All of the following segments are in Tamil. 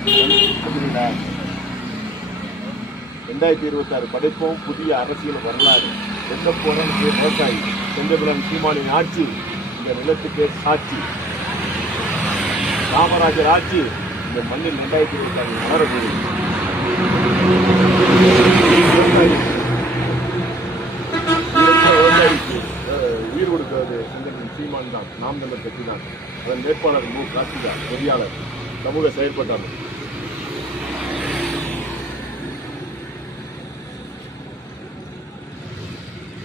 2026 படைப்போம் புதிய அரசியல் வரலாறு. வெல்ல போறோம் விவசாயி செந்தமிழன் சீமானின் ஆட்சி இந்த நிலத்துக்கு சாட்சி. காமராஜர் ஆட்சி இந்த மண்ணில் 2026 வளரக்கூடிய விவசாயிக்கு உயிர் கொடுக்கிறது செந்தமிழன் சீமான் தான், நாம் தமிழர் கட்சி தான். அதன் வேட்பாளர் மு. கார்த்திகா, பொறியாளர், சமூக செயற்பட்டாளர்.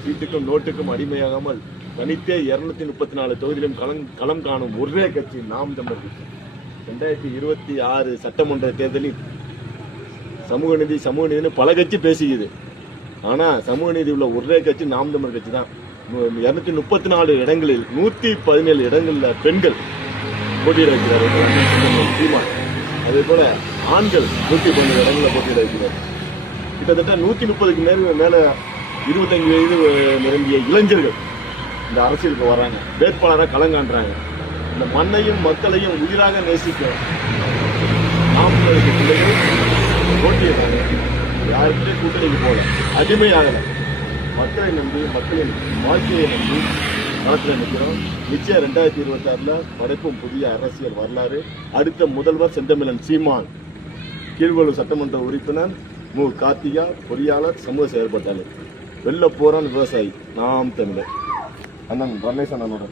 வீட்டுக்கும் நோட்டுக்கும் அடிமையாகாமல் தனித்தே 234 தொகுதியிலும் களம் காணும் ஒரே கட்சி நாம் தமிழர் கட்சி. 2026 சட்டமன்ற தேர்தலில் சமூக நீதினு பல கட்சி பேசிக்குது. ஆனா சமூக நீதி உள்ள ஒரே கட்சி நாம் தமிழர் கட்சி தான். 234 இடங்களில் 117 இடங்கள்ல பெண்கள் போட்டியிட வைக்கிறார்கள் சீமான். அதே போல ஆண்கள் 112 இடங்களில் போட்டியிட வைக்கிறார். கிட்டத்தட்ட 130க்கு மேல 25 வயது நிரம்பிய இளைஞர்கள் இந்த அரசியலுக்கு வர்றாங்க, வேட்பாளராக களங்காண்றாங்க. இந்த மண்ணையும் மக்களையும் உயிராக நேசிக்க நாம் பிள்ளைகள் போட்டியிடுறாங்க. யாருக்கிட்டே கூட்டணிக்கு போல அடிமையாகல, மக்களை நம்பி மக்களின் வாழ்க்கையை நம்பி களத்தில் நிற்கிறோம். நிச்சயம் 2026 படைப்பும் புதிய அரசியல் வரலாறு. அடுத்த முதல்வர் செந்தமிழன் சீமான், கீழ்வள்ளூர் சட்டமன்ற உறுப்பினர் மு. கார்த்திகா, பொறியாளர், சமூக செயல்பாட்டாளர். வெல்ல போறான் விவசாயி நாம் தமிழர். அண்ணன் ரமேஷ் அண்ணனோட